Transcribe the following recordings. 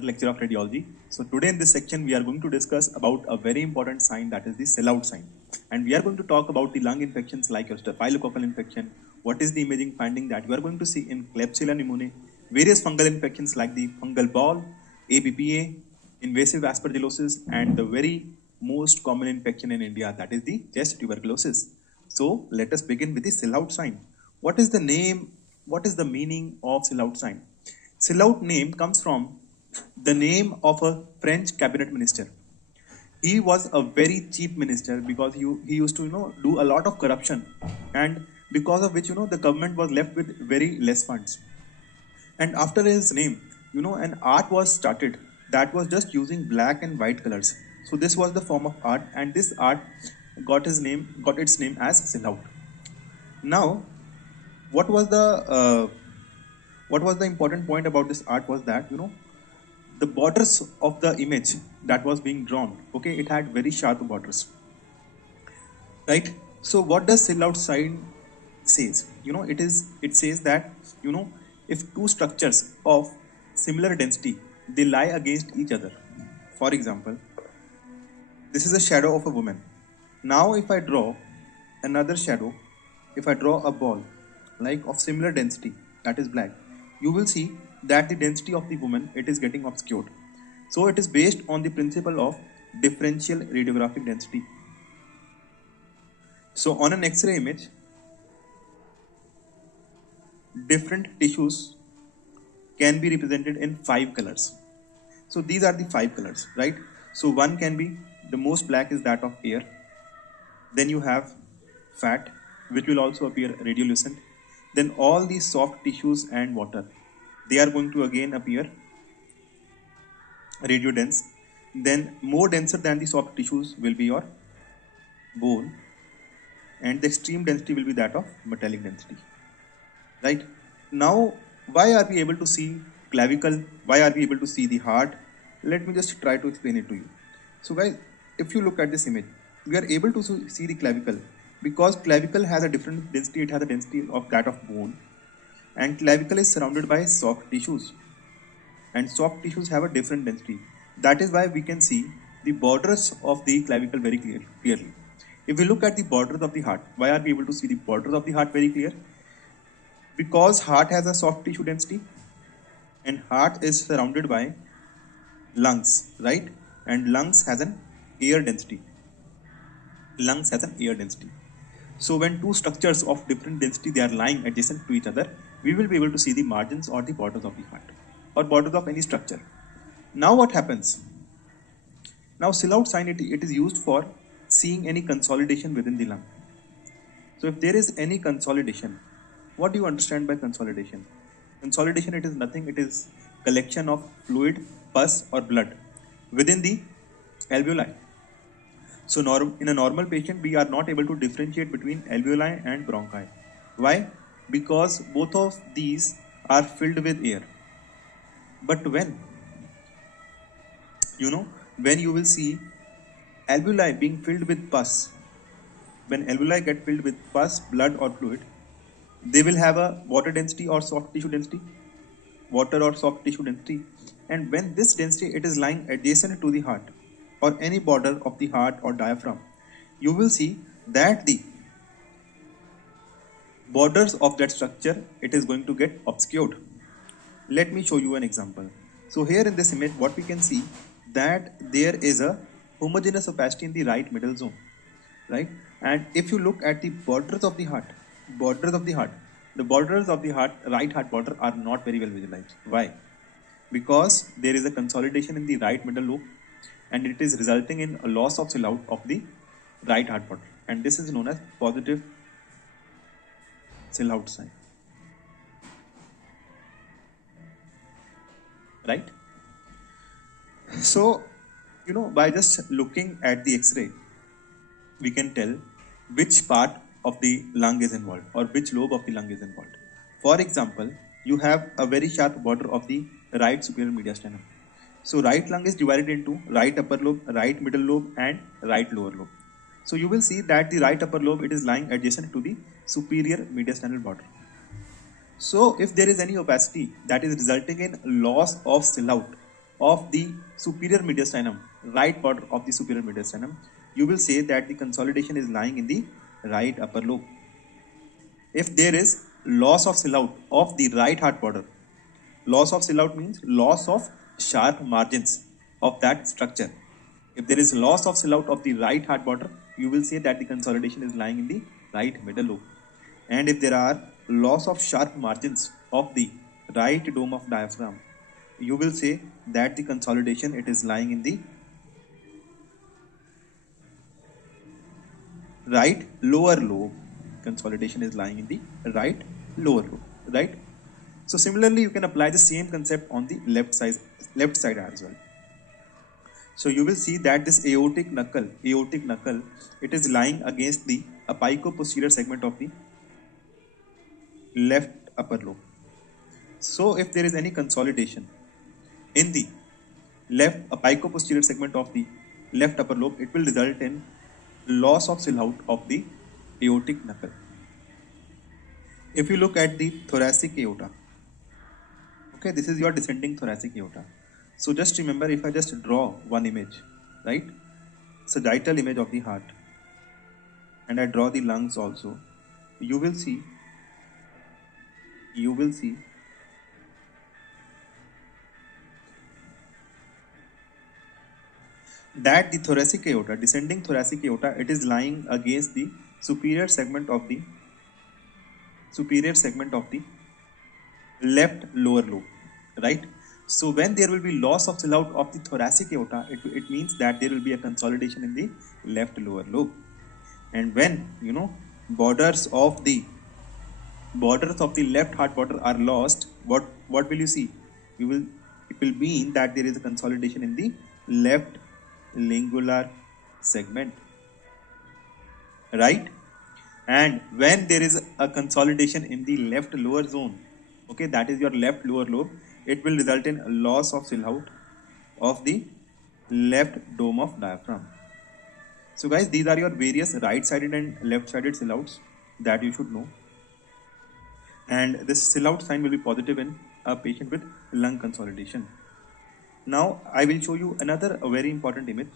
lecture of radiology. So today in this section we are going to discuss about a very important sign, that is the sellout sign. And we are going to talk about the lung infections like your staphylococcal infection, what is the imaging finding that you are going to see in Klebsiella pneumoniae, various fungal infections like the fungal ball, APPA, invasive aspergillosis, and the very most common infection in India, that is the chest tuberculosis. So let us begin with the sellout sign. What is the name? What is the meaning of sellout sign? Sellout name comes from the name of a French cabinet minister. He was a very cheap minister because he used to do a lot of corruption, and because of which the government was left with very less funds. And after his name, an art was started that was just using black and white colors. So this was the form of art, and this art got its name as sellout. Now, what was the important point about this art was that the borders of the image that was being drawn, okay, it had very sharp borders, right? So what does sellout sign says? It says that if two structures of similar density, they lie against each other. For example, this is a shadow of a woman. Now if I draw another shadow, if I draw a ball like of similar density, that is black, you will see that the density of the woman, it is getting obscured. So it is based on the principle of differential radiographic density. So on an X-ray image, different tissues can be represented in 5 colors. So these are the 5 colors, right? So one can be, the most black is that of air. Then you have fat, which will also appear radiolucent. Then all these soft tissues and water, they are going to again appear radiodense. Then more denser than the soft tissues will be your bone, and the extreme density will be that of metallic density, right? Now, why are we able to see clavicle? Why are we able to see the heart? Let me just try to explain it to you. So guys, if you look at this image, we are able to see the clavicle because clavicle has a different density. It has a density of that of bone, and clavicle is surrounded by soft tissues, and soft tissues have a different density. That is why we can see the borders of the clavicle very clearly. If we look at the borders of the heart, why are we able to see the borders of the heart very clear? Because heart has a soft tissue density, and heart is surrounded by lungs, right? And lungs has an air density. Lungs has an air density. So when two structures of different density, they are lying adjacent to each other, we will be able to see the margins or the borders of the heart or borders of any structure. Now what happens? Now sellout sign, it is used for seeing any consolidation within the lung. So if there is any consolidation, what do you understand by consolidation? Consolidation, it is nothing, it is collection of fluid, pus or blood within the alveoli. So in a normal patient, we are not able to differentiate between alveoli and bronchi. Why? Because both of these are filled with air. But when you will see alveoli being filled with pus, when alveoli get filled with pus, blood or fluid, they will have a water density or soft tissue density, water or soft tissue density. And when this density, it is lying adjacent to the heart or any border of the heart or diaphragm, you will see that the borders of that structure, it is going to get obscured. Let me show you an example. So here in this image, what we can see, that there is a homogeneous opacity in the right middle zone, right? And if you look at the borders of the heart, the borders of the heart, right heart border are not very well visualized. Why? Because there is a consolidation in the right middle lobe, and it is resulting in a loss of sellout of the right heart border, and this is known as positive sellout sign, right? So by just looking at the X-ray, we can tell which part of the lung is involved or which lobe of the lung is involved. For example, you have a very sharp border of the right superior mediastinum. So right lung is divided into right upper lobe, right middle lobe and right lower lobe. So you will see that the right upper lobe, it is lying adjacent to the superior mediastinal border. So if there is any opacity that is resulting in loss of sellout, of the superior mediastinum, right border of the superior mediastinum, you will say that the consolidation is lying in the right upper lobe. If there is loss of silhouette of the right heart border, loss of silhouette means loss of sharp margins of that structure. If there is loss of silhouette of the right heart border, you will say that the consolidation is lying in the right middle lobe. And if there are loss of sharp margins of the right dome of diaphragm, you will say that the consolidation it is lying in the right lower lobe. Consolidation is lying in the right lower lobe, right? So similarly, you can apply the same concept on the left side as well. So you will see that this aortic knuckle, it is lying against the apico-posterior segment of the left upper lobe. So if there is any consolidation in the left apico-posterior segment of the left upper lobe, it will result in loss of silhouette of the aortic knuckle. If you look at the thoracic aorta, okay, this is your descending thoracic aorta. So just remember, if I just draw one image, right? Sagittal image of the heart, and I draw the lungs also, you will see that the thoracic aorta, descending thoracic aorta, it is lying against the superior segment of the left lower lobe, right? So when there will be loss of silhouette of the thoracic aorta, it means that there will be a consolidation in the left lower lobe. And when borders of the left heart border are lost, what will you see? It will mean that there is a consolidation in the left lingular segment, right? And when there is a consolidation in the left lower zone, okay, that is your left lower lobe, it will result in a loss of silhouette of the left dome of diaphragm. So guys, these are your various right-sided and left-sided silhouettes that you should know. And this silhouette sign will be positive in a patient with lung consolidation. Now I will show you another very important image.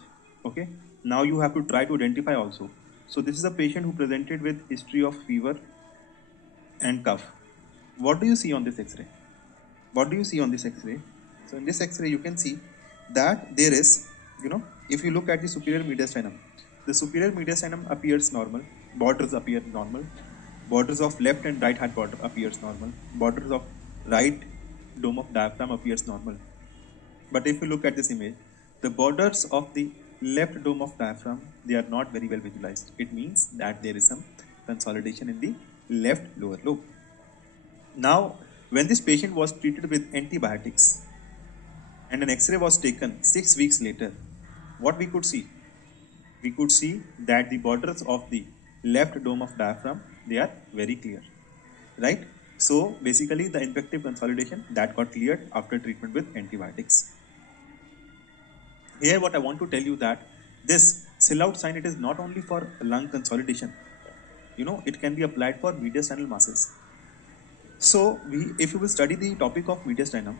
Okay, now you have to try to identify also. So this is a patient who presented with history of fever and cough. What do you see on this X-ray? So in this X-ray you can see that there is, if you look at the superior mediastinum, the superior mediastinum appears normal, borders appear normal, borders of left and right heart border appears normal, borders of right dome of diaphragm appears normal. But if you look at this image, the borders of the left dome of diaphragm, they are not very well visualized. It means that there is some consolidation in the left lower lobe. Now, when this patient was treated with antibiotics and an X-ray was taken 6 weeks later, what we could see? We could see that the borders of the left dome of diaphragm, they are very clear, right? So basically the infective consolidation that got cleared after treatment with antibiotics. Here what I want to tell you that this silhouette sign, it is not only for lung consolidation, it can be applied for mediastinal masses. So if you will study the topic of mediastinum,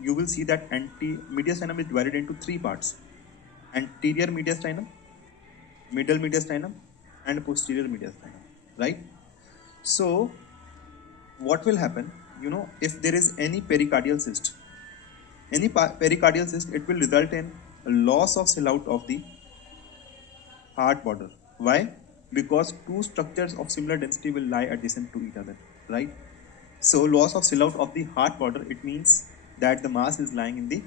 you will see that mediastinum is divided into 3 parts: anterior mediastinum, middle mediastinum, and posterior mediastinum, right? So what will happen, if there is any pericardial cyst, it will result in a loss of silhouette of the heart border. Why? Because two structures of similar density will lie adjacent to each other, right? So loss of silhouette of the heart border, it means that the mass is lying in the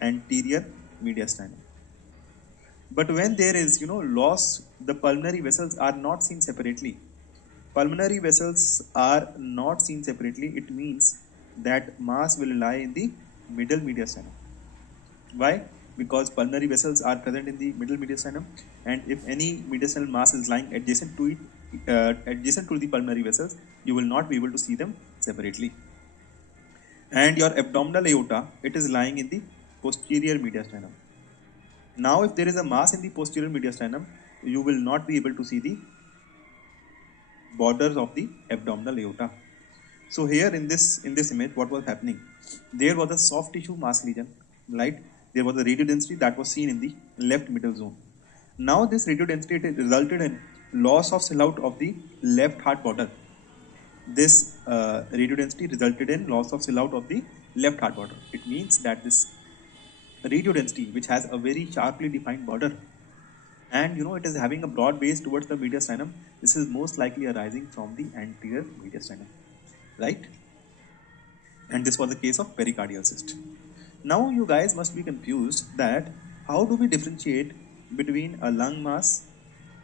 anterior mediastinum. But when there is loss, the pulmonary vessels are not seen separately. It means that mass will lie in the middle mediastinum. Why? Because pulmonary vessels are present in the middle mediastinum, and if any mediastinal mass is lying adjacent to the pulmonary vessels, you will not be able to see them separately. And your abdominal aorta, it is lying in the posterior mediastinum. Now if there is a mass in the posterior mediastinum, you will not be able to see the borders of the abdominal aorta. So here in this image, what was happening? There was a soft tissue mass lesion, right? There was a radio density that was seen in the left middle zone. Now this radio density, it resulted in loss of sellout of the left heart border. This radio density resulted in loss of sellout of the left heart border. It means that this radio density, which has a very sharply defined border, and it is having a broad base towards the mediastinum, this is most likely arising from the anterior mediastinum, right? And this was the case of pericardial cyst. Now you guys must be confused that how do we differentiate between a lung mass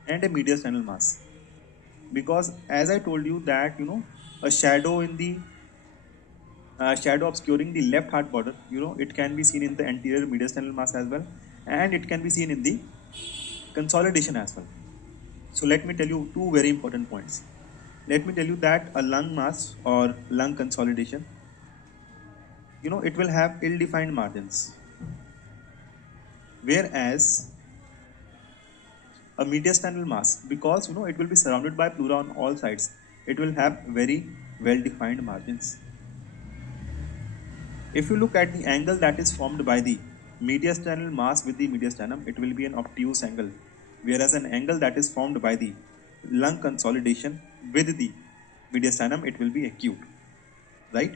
and a mediastinal mass? Because as I told you that a shadow in the shadow obscuring the left heart border, it can be seen in the anterior mediastinal mass as well, and it can be seen in the consolidation as well. So let me tell you two very important points. Let me tell you that a lung mass or lung consolidation, it will have ill-defined margins, whereas a mediastinal mass, because it will be surrounded by pleura on all sides, it will have very well-defined margins. If you look at the angle that is formed by the mediastinal mass with the mediastinum, it will be an obtuse angle, whereas an angle that is formed by the lung consolidation with the mediastinum, it will be acute, right?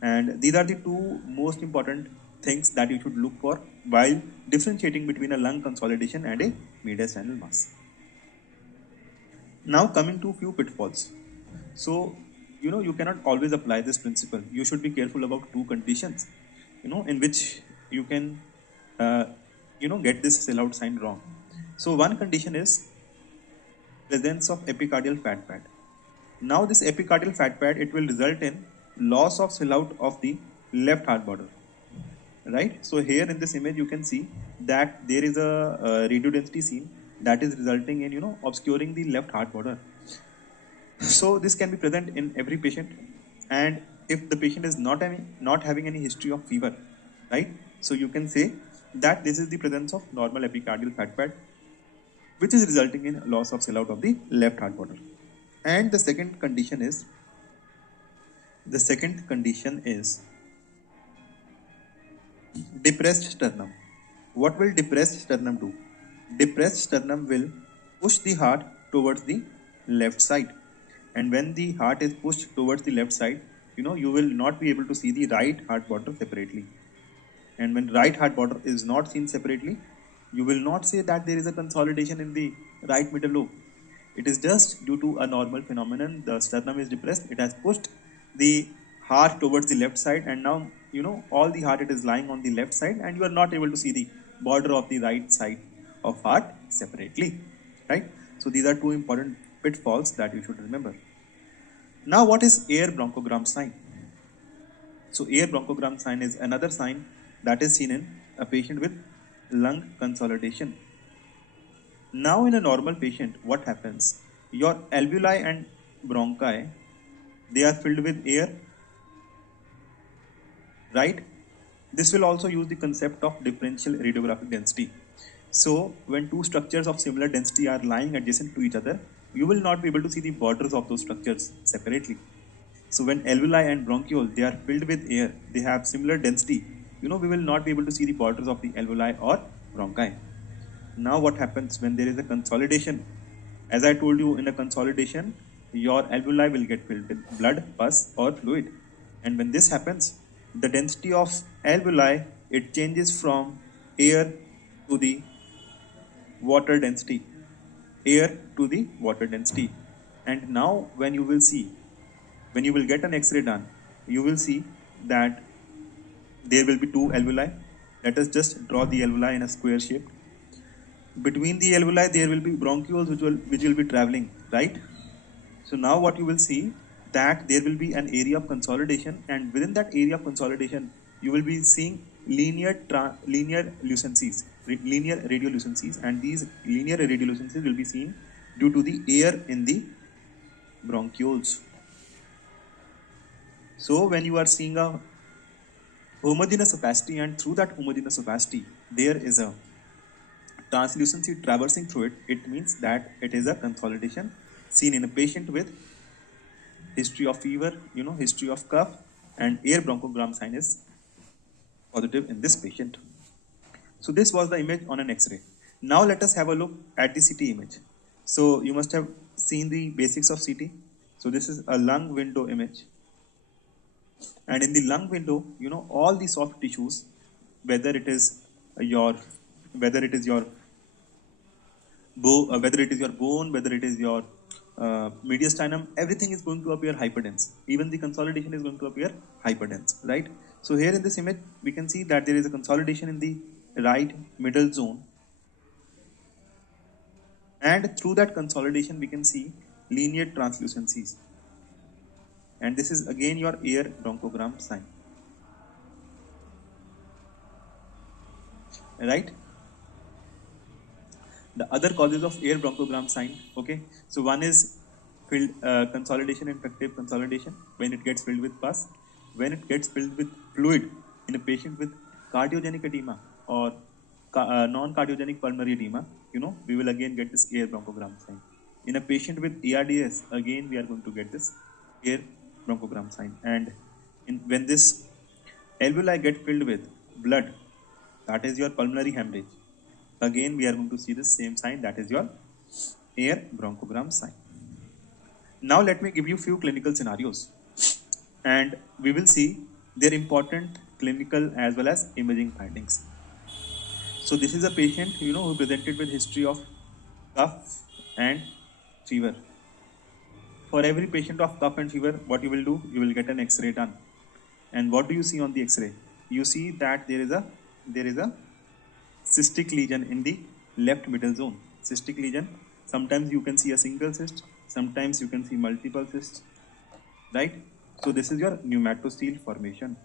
And these are the two most important things that you should look for while differentiating between a lung consolidation and a mediastinal mass. Now coming to few pitfalls. So you cannot always apply this principle. You should be careful about two conditions in which you can get this sellout sign wrong. So one condition is presence of epicardial fat pad. Now this epicardial fat pad, it will result in loss of sellout of the left heart border, right? So here in this image you can see that there is a radio density seen that is resulting in obscuring the left heart border. So this can be present in every patient, and if the patient is not having any history of fever, right? So you can say that this is the presence of normal epicardial fat pad, which is resulting in loss of sellout of the left heart border. And the second condition is depressed sternum. What will depressed sternum do? Depressed sternum will push the heart towards the left side, and when the heart is pushed towards the left side, you will not be able to see the right heart border separately. And when right heart border is not seen separately, you will not say that there is a consolidation in the right middle lobe. It is just due to a normal phenomenon. The sternum is depressed. It has pushed the heart towards the left side, and now all the heart, it is lying on the left side, and you are not able to see the border of the right side of heart separately, right? So these are two important pitfalls that you should remember. Now what is air bronchogram sign? So air bronchogram sign is another sign that is seen in a patient with lung consolidation. Now in a normal patient, what happens? Your alveoli and bronchi, they are filled with air, right? This will also use the concept of differential radiographic density. So when two structures of similar density are lying adjacent to each other, you will not be able to see the borders of those structures separately. So when alveoli and bronchioles, they are filled with air, they have similar density, we will not be able to see the borders of the alveoli or bronchi. Now what happens when there is a consolidation? As I told you, in a consolidation, your alveoli will get filled with blood, pus or fluid. And when this happens, the density of alveoli, it changes from air to the water density. Air to the water density. And now when you will get an X-ray done, you will see that there will be two alveoli. Let us just draw the alveoli in a square shape. Between the alveoli, there will be bronchioles which will be traveling, right? So now what you will see, that there will be an area of consolidation, and within that area of consolidation, you will be seeing linear radiolucencies, and these linear radiolucencies will be seen due to the air in the bronchioles. So when you are seeing a homogeneous opacity, and through that homogeneous opacity there is a translucency traversing through it, it means that it is a consolidation seen in a patient with history of fever, history of cough, and air bronchogram sign is positive in this patient. So this was the image on an X-ray. Now let us have a look at the CT image. So you must have seen the basics of CT. So this is a lung window image. And in the lung window, all the soft tissues, whether it is your, whether it is your whether it is your bone, whether it is your mediastinum, everything is going to appear hyperdense. Even the consolidation is going to appear hyperdense, right? So here in this image, we can see that there is a consolidation in the right middle zone. And through that consolidation, we can see linear translucencies. And this is again your air bronchogram sign. Right? The other causes of air bronchogram sign, okay? So one is filled consolidation, infective consolidation, when it gets filled with pus. When it gets filled with fluid in a patient with cardiogenic edema or non-cardiogenic pulmonary edema, we will again get this air bronchogram sign. In a patient with ARDS, again we are going to get this air bronchogram sign. And when this alveoli get filled with blood, that is your pulmonary hemorrhage. Again we are going to see the same sign, that is your air bronchogram sign. Now let me give you few clinical scenarios, and we will see their important clinical as well as imaging findings. So this is a patient, who presented with history of cough and fever. For every patient of cough and fever, what you will do, you will get an X-ray done. And what do you see on the X-ray? You see that there is a cystic lesion in the left middle zone. Cystic lesion. Sometimes you can see a single cyst. Sometimes you can see multiple cysts. Right? So this is your pneumatocoel formation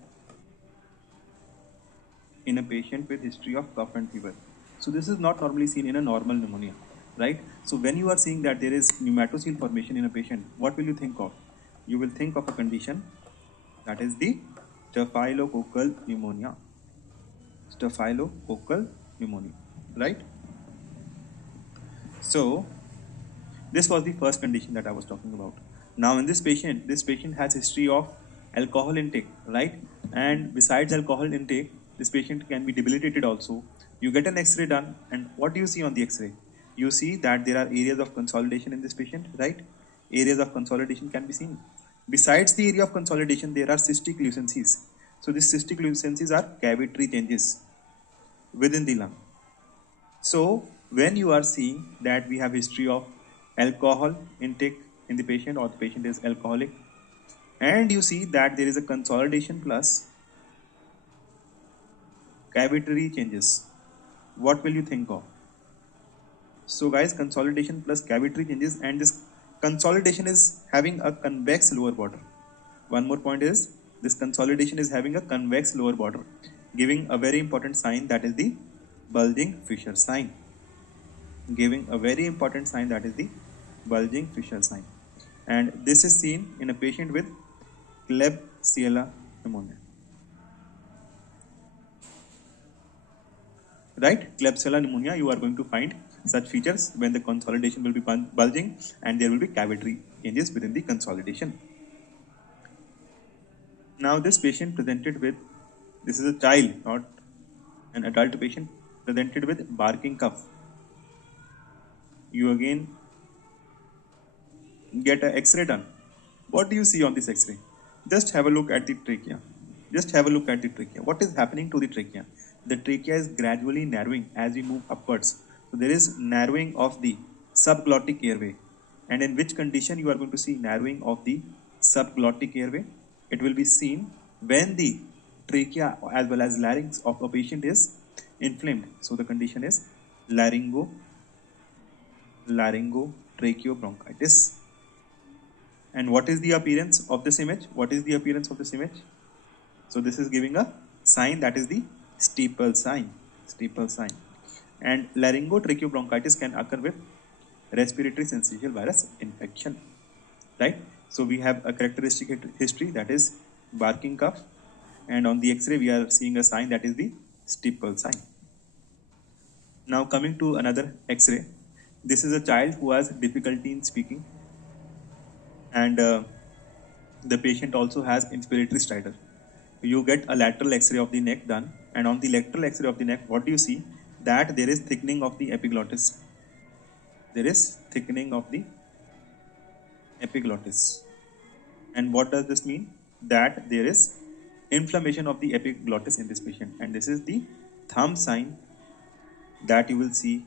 in a patient with history of cough and fever. So this is not normally seen in a normal pneumonia, right? So when you are seeing that there is pneumatocoel formation in a patient, what will you think of? You will think of a condition that is the staphylococcal pneumonia. Staphylococcal pneumonia, right? So this was the first condition that I was talking about. Now in this patient has history of alcohol intake, right? And besides alcohol intake, this patient can be debilitated also. You get an X-ray done, and what do you see on the X-ray? You see that there are areas of consolidation in this patient, right? Areas of consolidation can be seen. Besides the area of consolidation, there are cystic lucencies. So these cystic lucencies are cavitary changes within the lung. So when you are seeing that we have history of alcohol intake in the patient, or the patient is alcoholic, and you see that there is a consolidation plus cavitary changes, what will you think of? So guys, consolidation plus cavitary changes, and this consolidation is having a convex lower border. One more point is this consolidation is having a convex lower border, giving a very important sign, that is the bulging fissure sign. Giving a very important sign, that is the bulging fissure sign. And this is seen in a patient with Klebsiella pneumonia. Right? Klebsiella pneumonia, you are going to find such features when the consolidation will be bulging and there will be cavitary changes within the consolidation. Now this patient presented with, this is a child, not an adult patient, presented with barking cough. You again get an X-ray done. What do you see on this X-ray? Just have a look at the trachea. Just have a look at the trachea. What is happening to the trachea? The trachea is gradually narrowing as we move upwards. So there is narrowing of the subglottic airway. And in which condition you are going to see narrowing of the subglottic airway? It will be seen when the trachea as well as larynx of a patient is inflamed. So the condition is laryngotracheobronchitis. And what is the appearance of this image? What is the appearance of this image? So this is giving a sign, that is the steeple sign. Steeple sign. And laryngotracheobronchitis can occur with respiratory syncytial virus infection. Right? So we have a characteristic history, that is barking cough. And on the X-ray we are seeing a sign, that is the steeple sign. Now coming to another X-ray. This is a child who has difficulty in speaking. And The patient also has inspiratory stridor. You get a lateral X-ray of the neck done, and on the lateral X-ray of the neck, what do you see? That there is thickening of the epiglottis. There is thickening of the epiglottis. And what does this mean? That there is inflammation of the epiglottis in this patient, and this is the thumb sign that you will see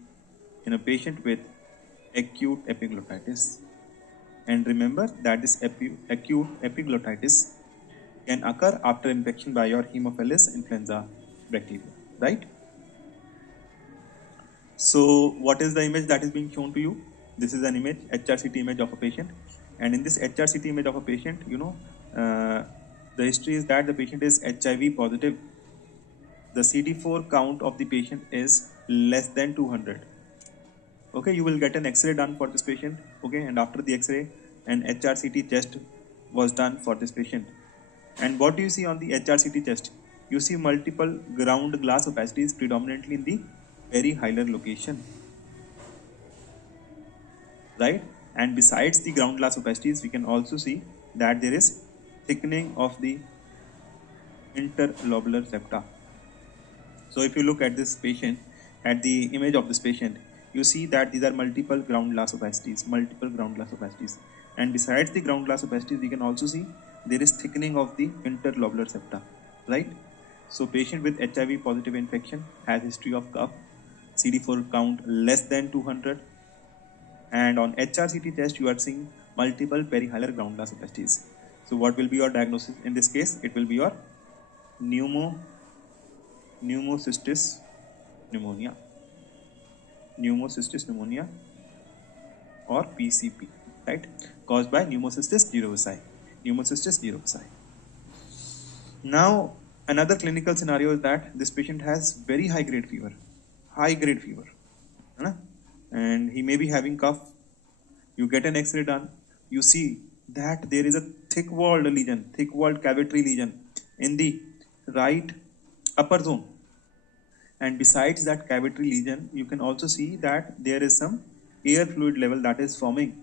in a patient with acute epiglottitis. And remember that this acute epiglottitis can occur after infection by your Haemophilus influenza bacteria, right? So what is the image that is being shown to you? This is an image, HRCT image of a patient, and in this HRCT image of a patient, the history is that the patient is HIV positive. The CD4 count of the patient is less than 200. Okay, you will get an X-ray done for this patient. Okay, and after the X-ray, an HRCT test was done for this patient. And what do you see on the HRCT test? You see multiple ground glass opacities, predominantly in the perihilar location, right? And besides the ground glass opacities, we can also see that there is thickening of the interlobular septa. So if you look at this patient, at the image of this patient, you see that these are multiple ground glass opacities, and besides the ground glass opacities, we can also see there is thickening of the interlobular septa, right? So patient with HIV positive infection has history of cough, CD4 count less than 200, and on HRCT test you are seeing multiple perihilar ground glass opacities. So what will be your diagnosis in this case? It will be your pneumocystis pneumonia, or PCP, right? Caused by Pneumocystis jirovecii. Now, another clinical scenario is that this patient has very high grade fever, and he may be having cough. You get an X-ray done, you see that there is a thick-walled cavitary lesion in the right upper zone. And besides that cavitary lesion, you can also see that there is some air fluid level that is forming.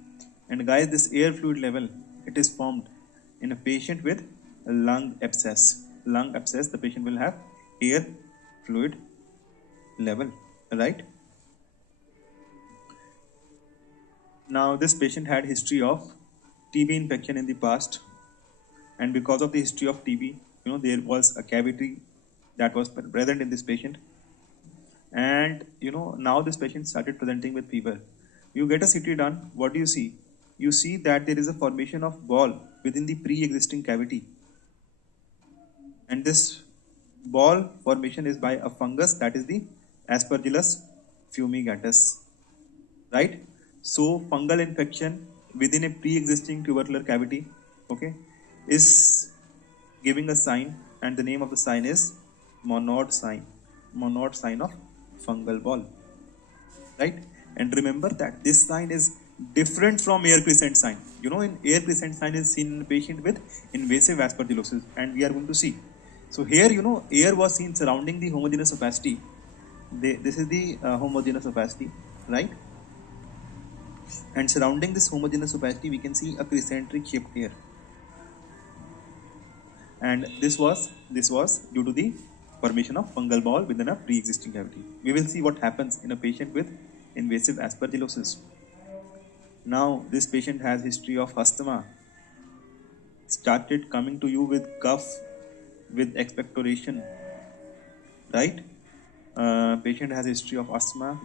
And guys, this air fluid level, it is formed in a patient with a lung abscess. The patient will have air fluid level, right? Now, this patient had history of TB infection in the past, and because of the history of TB, there was a cavity that was present in this patient. And now this patient started presenting with fever. You get a CT done, what do you see? You see that there is a formation of ball within the pre-existing cavity, and this ball formation is by a fungus, that is the Aspergillus fumigatus, right? So fungal infection within a pre-existing tubercular cavity, okay, is giving a sign, and the name of the sign is Monod sign of fungal ball, right? And remember that this sign is different from air crescent sign. In air crescent sign is seen in a patient with invasive aspergillosis, and we are going to see. So here, air was seen surrounding the homogeneous opacity. This is the homogeneous opacity, right? And surrounding this homogeneous opacity, we can see a crescentric shaped air. And this was due to the formation of fungal ball within a pre-existing cavity. We will see what happens in a patient with invasive aspergillosis. Now, this patient has history of asthma. Started coming to you with cough, with expectoration, right? Patient has history of asthma.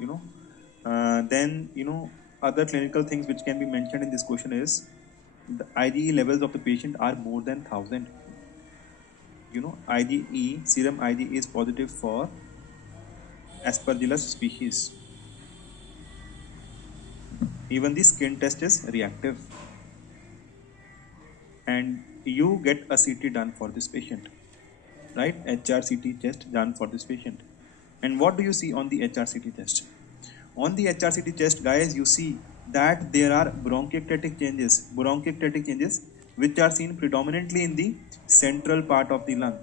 Then other clinical things which can be mentioned in this question is the IgE levels of the patient are more than 1000. Serum IgE is positive for Aspergillus species. Even the skin test is reactive. And you get a CT done for this patient, right? HRCT test done for this patient. And what do you see on the HRCT test? On the HRCT test, guys, you see that there are bronchiectatic changes which are seen predominantly in the central part of the lung.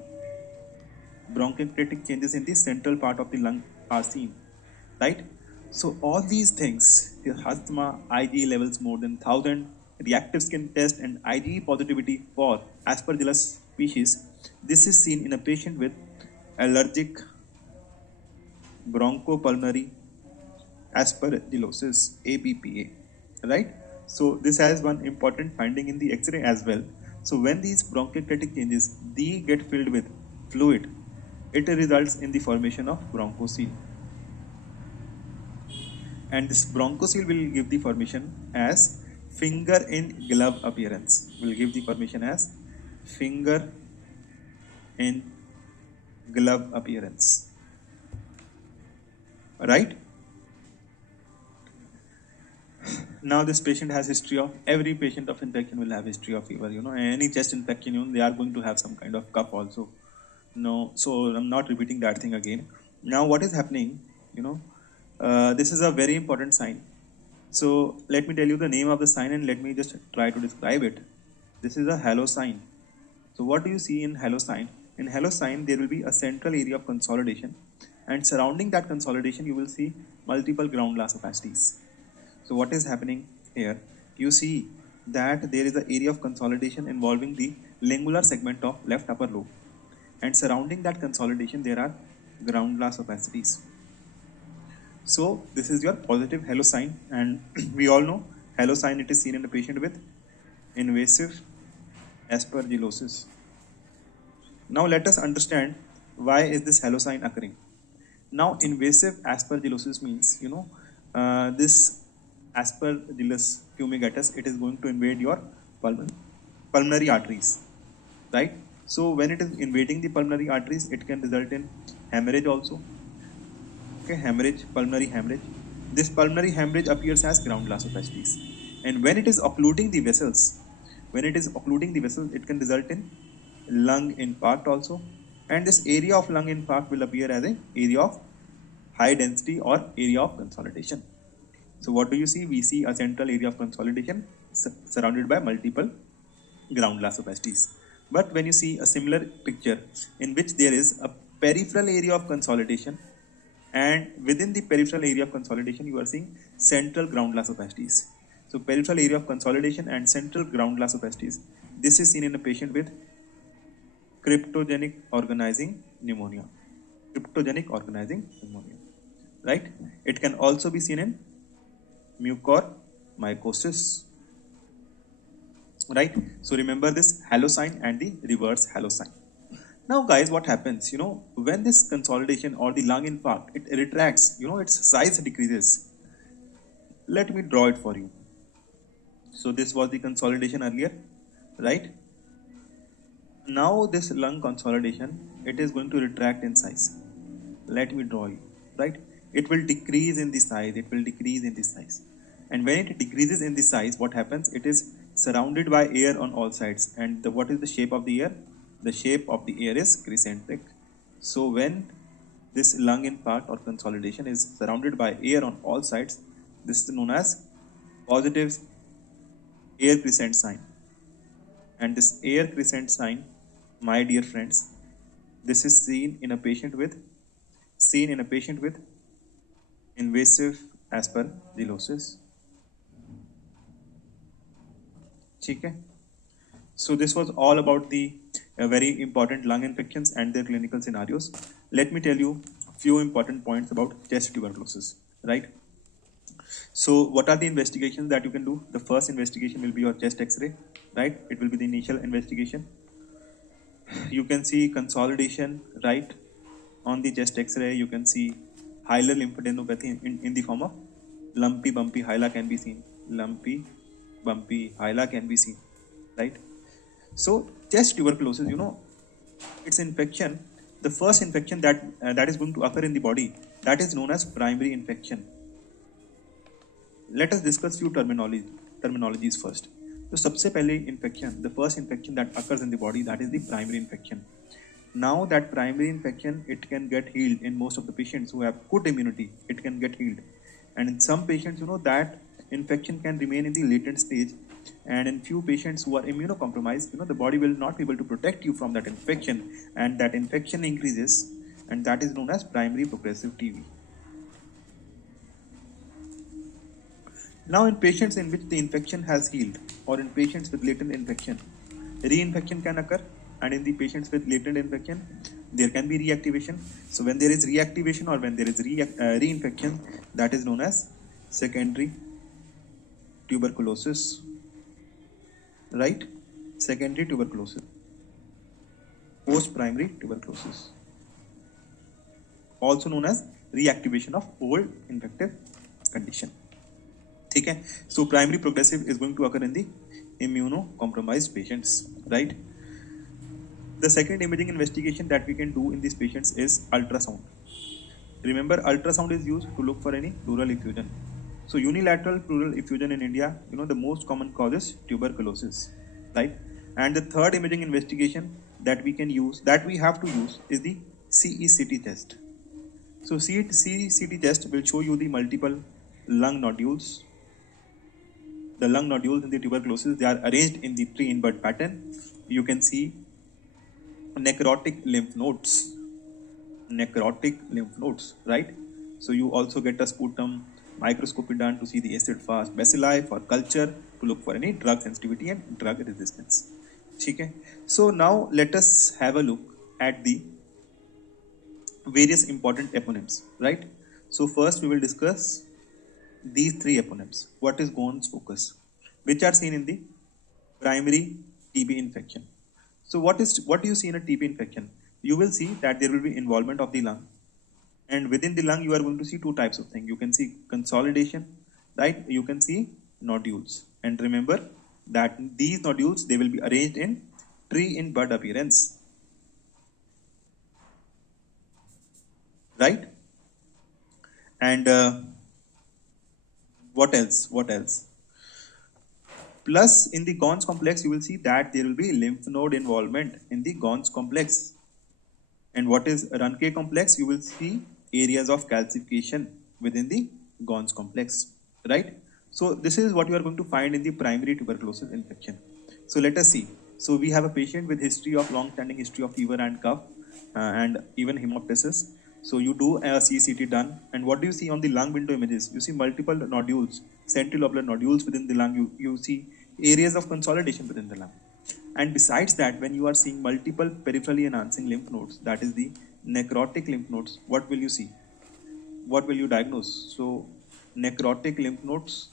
Bronchiectatic changes in the central part of the lung are seen, right? So all these things, asthma, IgE levels more than 1000, reactive skin test, and IgE positivity for Aspergillus species. This is seen in a patient with allergic bronchopulmonary aspergillosis ABPA, right? So this has one important finding in the X-ray as well. So when these bronchoclitic changes, they get filled with fluid, it results in the formation of bronchocoele, and this bronchocoele will give the formation as finger in glove appearance. Will give the formation as finger in glove appearance, right? Now this patient has history of, every patient of infection will have history of fever, any chest infection, they are going to have some kind of cough also. No, so I'm not repeating that thing again. Now what is happening, this is a very important sign. So let me tell you the name of the sign and let me just try to describe it. This is a halo sign. So what do you see in halo sign? In halo sign, there will be a central area of consolidation, and surrounding that consolidation, you will see multiple ground glass opacities. So what is happening here? You see that there is an area of consolidation involving the lingular segment of left upper lobe, and surrounding that consolidation there are ground glass opacities. So this is your positive halo sign, and we all know halo sign, it is seen in a patient with invasive aspergillosis. Now let us understand why is this halo sign occurring. Now invasive aspergillosis means, this Aspergillus fumigatus, it is going to invade your pulmonary arteries, right? So when it is invading the pulmonary arteries, it can result in hemorrhage also. Okay, hemorrhage, pulmonary hemorrhage. This pulmonary hemorrhage appears as ground glass opacities, and when it is occluding the vessels, it can result in lung infarct also, and this area of lung infarct will appear as an area of high density or area of consolidation. So what do you see? We see a central area of consolidation surrounded by multiple ground glass opacities. But when you see a similar picture in which there is a peripheral area of consolidation, and within the peripheral area of consolidation you are seeing central ground glass opacities. So peripheral area of consolidation and central ground glass opacities. This is seen in a patient with cryptogenic organizing pneumonia. Right? It can also be seen in mucormycosis, right? So remember this halo sign and the reverse halo sign. Now guys, what happens, when this consolidation or the lung infarct, it retracts, its size decreases. Let me draw it for you. So this was the consolidation earlier, right? Now this lung consolidation, it is going to retract in size. Let me draw you, right? It will decrease in the size, and when it decreases in the size, what happens? It is surrounded by air on all sides, and what is the shape of the air? The shape of the air is crescentic. So when this lung infarct or consolidation is surrounded by air on all sides, this is known as positive air crescent sign. And this air crescent sign, my dear friends, this is seen in a patient with invasive aspergillosis. Okay. So this was all about the very important lung infections and their clinical scenarios. Let me tell you a few important points about chest tuberculosis, right? So what are the investigations that you can do? The first investigation will be your chest X-ray, right? It will be the initial investigation. You can see consolidation, right? On the chest X-ray, you can see hilar lymphadenopathy in the form of lumpy bumpy hyla can be seen. Right? So chest tuberculosis, its infection, the first infection that is going to occur in the body, that is known as primary infection. Let us discuss few terminologies first. So सबसे पहले infection, the first infection that occurs in the body, that is the primary infection. Now that primary infection, it can get healed in most of the patients who have good immunity. It can get healed, and in some patients, that infection can remain in the latent stage, and in few patients who are immunocompromised, the body will not be able to protect you from that infection, and that infection increases, and that is known as primary progressive TB. Now, in patients in which the infection has healed, or in patients with latent infection, reinfection can occur, and in the patients with latent infection, there can be reactivation. So, when there is reactivation or when there is reinfection, that is known as secondary tuberculosis, right? Secondary tuberculosis, post-primary tuberculosis, also known as reactivation of old infective condition. ठीक है, so primary progressive is going to occur in the immunocompromised patients, right? The second imaging investigation that we can do in these patients is ultrasound. Remember, ultrasound is used to look for any pleural effusion. So unilateral pleural effusion in India, the most common cause is tuberculosis, right? And the third imaging investigation that we can use, that we have to use, is the CECT test. So CECT test will show you the multiple lung nodules. The lung nodules in the tuberculosis, they are arranged in the tree-in-bud pattern. You can see necrotic lymph nodes, right? So you also get a sputum microscopy done to see the acid-fast bacilli for culture to look for any drug sensitivity and drug resistance. Okay? So now let us have a look at the various important eponyms, right? So first we will discuss these three eponyms. What is Ghon's focus, which are seen in the primary TB infection. So what do you see in a TB infection? You will see that there will be involvement of the lung, and within the lung you are going to see two types of things. You can see consolidation, right? You can see nodules, and remember that these nodules, they will be arranged in tree in bud appearance, right? And what else? Plus, in the Ghon's complex, you will see that there will be lymph node involvement in the Ghon's complex. And what is Runke complex? You will see areas of calcification within the Ghon's complex, right? So this is what you are going to find in the primary tuberculosis infection. So let us see. So we have a patient with history of long-standing history of fever and cough and even hemoptysis. So you do a CCT done, and what do you see on the lung window images? You see multiple nodules, centrilobular nodules within the lung. You see areas of consolidation within the lung. And besides that, when you are seeing multiple peripherally enhancing lymph nodes, that is the necrotic lymph nodes, what will you see? What will you diagnose? So necrotic lymph nodes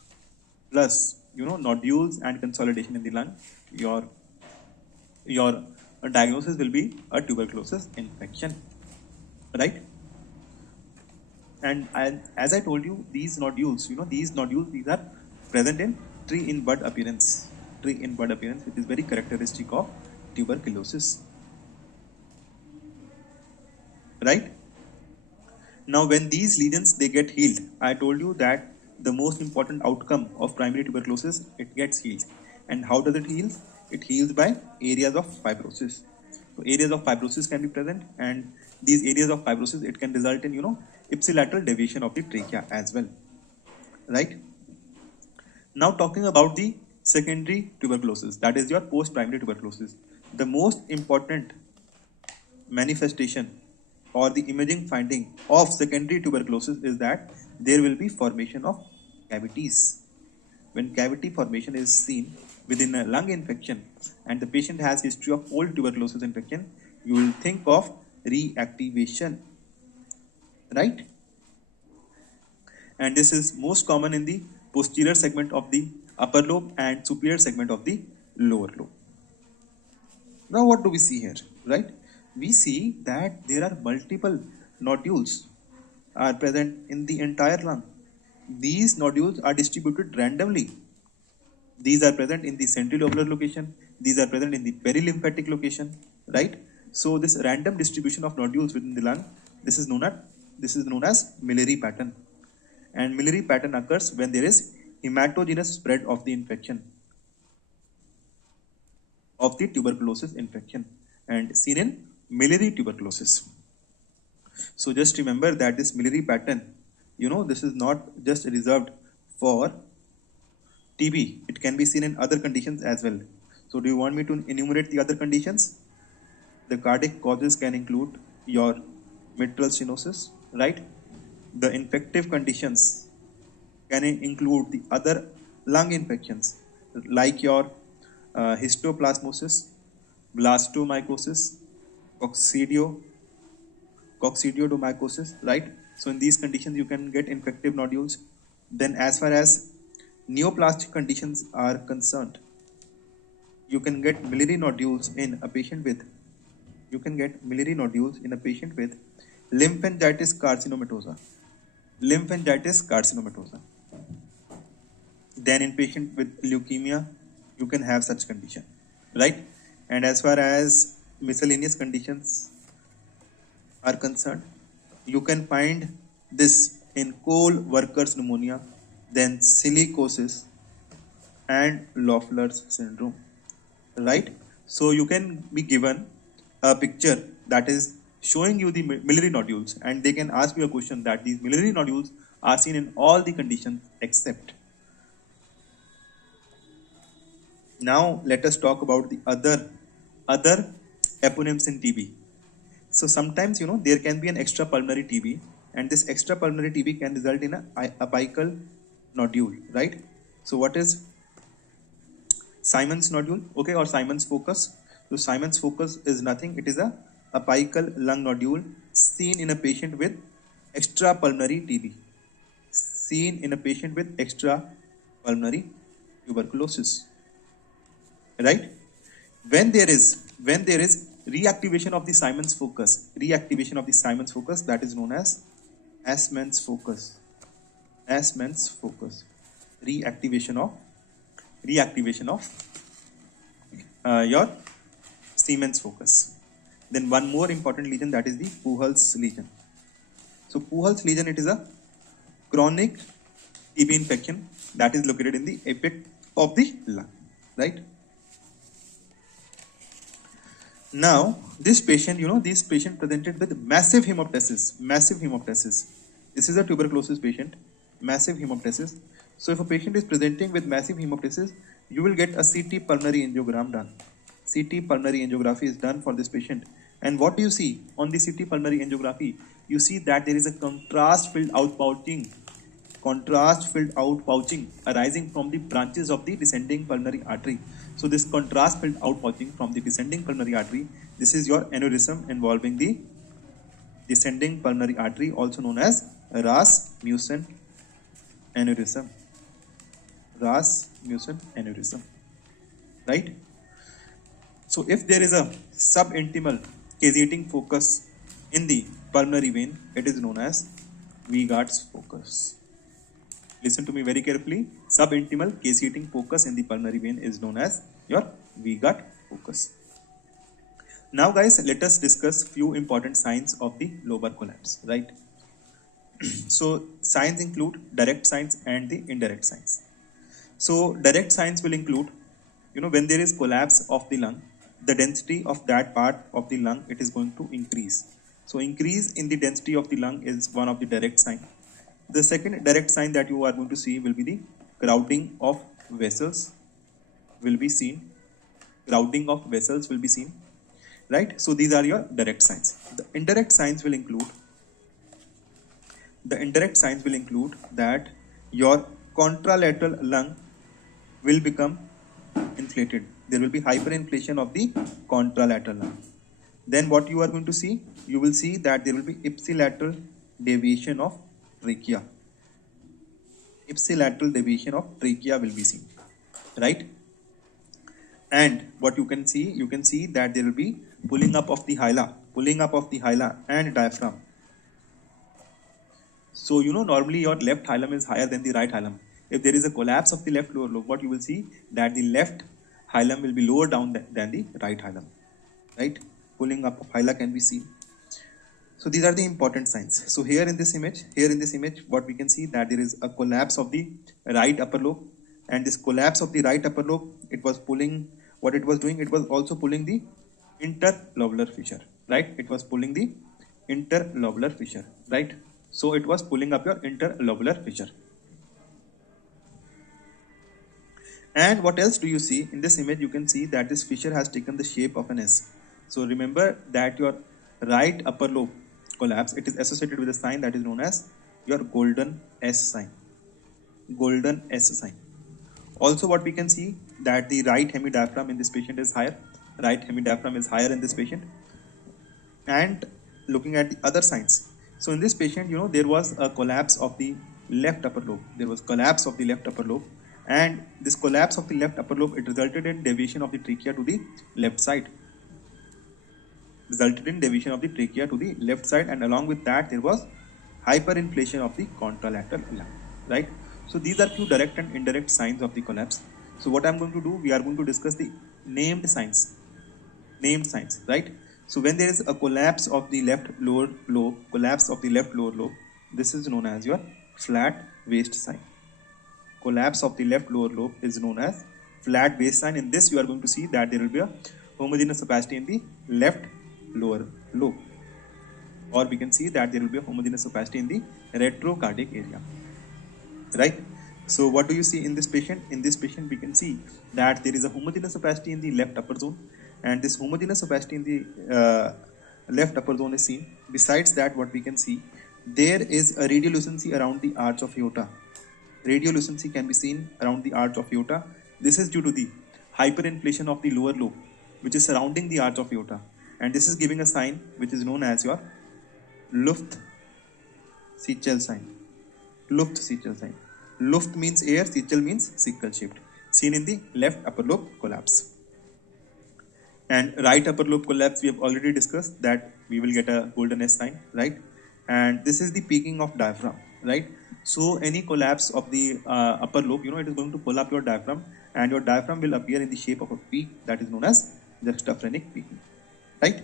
plus nodules and consolidation in the lung, your diagnosis will be a tuberculosis infection, right? And as I told you, these nodules, these are present in tree in bud appearance, which is very characteristic of tuberculosis, right? Now, when these lesions, they get healed, I told you that the most important outcome of primary tuberculosis, it gets healed. And how does it heal? It heals by areas of fibrosis. So areas of fibrosis can be present, and these areas of fibrosis, it can result in ipsilateral deviation of the trachea as well, right? Now talking about the secondary tuberculosis, that is your post-primary tuberculosis. The most important manifestation or the imaging finding of secondary tuberculosis is that there will be formation of cavities. When cavity formation is seen within a lung infection and the patient has history of old tuberculosis infection, you will think of reactivation, right? And this is most common in the posterior segment of the upper lobe and superior segment of the lower lobe. Now what do we see here, right? We see that there are multiple nodules are present in the entire lung. These nodules are distributed randomly. These are present in the centrilobular location. These are present in the perilymphatic location, right? So this random distribution of nodules within the lung, this is known as Millery pattern. And Millery pattern occurs when there is hematogenous spread of the infection, of the tuberculosis infection, and seen in Millery tuberculosis. So just remember that this Millery pattern, this is not just reserved for TB. It can be seen in other conditions as well. So do you want me to enumerate the other conditions? The cardiac causes can include your mitral stenosis, right? The infective conditions can include the other lung infections like your histoplasmosis, blastomycosis, coccidio, coccidioidomycosis, right? So in these conditions, you can get infective nodules. Then as far as neoplastic conditions are concerned, you can get miliary nodules in a patient with lymphangitis carcinomatosa. Lymphangitis carcinomatosa. Then in patient with leukemia, you can have such condition, right? And as far as miscellaneous conditions are concerned, you can find this in coal workers pneumonia, then silicosis and Loeffler's syndrome, right? So you can be given a picture that is showing you the miliary nodules, and they can ask you a question that these miliary nodules are seen in all the conditions except. Now let us talk about the other eponyms in TB. So sometimes there can be an extrapulmonary TB, and this extrapulmonary TB can result in a apical nodule, right? So what is Simon's nodule, okay, or Simon's focus? So Simon's focus is nothing; it is a apical lung nodule seen in a patient with extrapulmonary TB, seen in a patient with extrapulmonary tuberculosis, right? When there is reactivation of the Simon's focus, that is known as Asman's focus. Reactivation of your Siemens focus. Then one more important lesion, that is the Puhal's lesion. So Puhal's lesion, it is a chronic TB infection that is located in the apex of the lung, right? Now, this patient presented with massive hemoptysis. This is a tuberculosis patient, massive hemoptysis. So if a patient is presenting with massive hemoptysis, you will get a CT pulmonary angiogram done. CT pulmonary angiography is done for this patient. And what do you see on the CT pulmonary angiography? You see that there is a contrast-filled outpouching arising from the branches of the descending pulmonary artery. So this contrast-filled outpouching from the descending pulmonary artery, this is your aneurysm involving the descending pulmonary artery, also known as Rasmussen aneurysm. Right? So if there is a subintimal caseating focus in the pulmonary vein, it is known as Viegart's focus. Listen to me very carefully. Subintimal caseating focus in the pulmonary vein is known as your Viegart focus. Now guys, let us discuss few important signs of the lobar collapse, right? So signs include direct signs and the indirect signs. So direct signs will include, when there is collapse of the lung, the density of that part of the lung, it is going to increase. So increase in the density of the lung is one of the direct signs. The second direct sign that you are going to see will be the crowding of vessels will be seen. Right? So these are your direct signs. The indirect signs will include that your contralateral lung will become inflated. There will be hyperinflation of the contralateral lung. Then what you are going to see? You will see that there will be ipsilateral deviation of trachea. Ipsilateral deviation of trachea will be seen, right? And what you can see that there will be pulling up of the hyla and diaphragm. So normally your left hilum is higher than the right hilum. If there is a collapse of the left lower lobe, what you will see that the left hilum will be lower down than the right hilum, right? Pulling up of hyla can be seen. So these are the important signs. So here in this image, what we can see that there is a collapse of the right upper lobe, and this collapse of the right upper lobe, it was pulling. What it was doing, it was also pulling the interlobular fissure, right? It was pulling the interlobular fissure, right? So it was pulling up your interlobular fissure. And what else do you see in this image? You can see that this fissure has taken the shape of an S. So remember that your right upper lobe collapse, it is associated with a sign that is known as your golden S sign. golden S sign. Also what we can see that the right hemidiaphragm in this patient is higher. Right hemidiaphragm is higher in this patient. And looking at the other signs. So in this patient, there was a collapse of the left upper lobe. There was collapse of the left upper lobe. And this collapse of the left upper lobe, it resulted in deviation of the trachea to the left side. Resulted in deviation of the trachea to the left side, and along with that there was hyperinflation of the contralateral lung, right? So these are few direct and indirect signs of the collapse. So what I'm going to do, we are going to discuss the named signs, right? So when there is a collapse of the left lower lobe, this is known as your flat waist sign. Collapse of the left lower lobe is known as flat waist sign. In this you are going to see that there will be a homogeneous opacity in the left lower lobe, or we can see that there will be a homogeneous opacity in the retrocardiac area, right? So what do you see in this patient? In this patient we can see that there is a homogeneous opacity in the left upper zone, and this homogeneous opacity in the left upper zone is seen. Besides that, what we can see, there is a radiolucency around the arch of aorta. Radiolucency can be seen around the arch of aorta. This is due to the hyperinflation of the lower lobe which is surrounding the arch of aorta, and this is giving a sign which is known as your Luft-Sichel sign. Luft-Sichel sign. Luft means air, Sichel means sickle shaped, seen in the left upper lobe collapse. And right upper lobe collapse, we have already discussed that we will get a golden S sign, right? And this is the peaking of diaphragm, right? So any collapse of the upper lobe, it is going to pull up your diaphragm, and your diaphragm will appear in the shape of a peak that is known as juxtaphrenic peaking, right?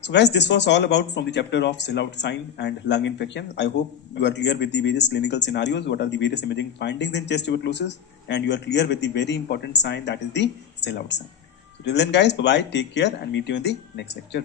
So guys, this was all about from the chapter of sellout sign and lung infection. I hope you are clear with the various clinical scenarios, what are the various imaging findings in chest tuberculosis, and you are clear with the very important sign, that is the sellout sign. So till then guys, bye bye, take care, and meet you in the next lecture.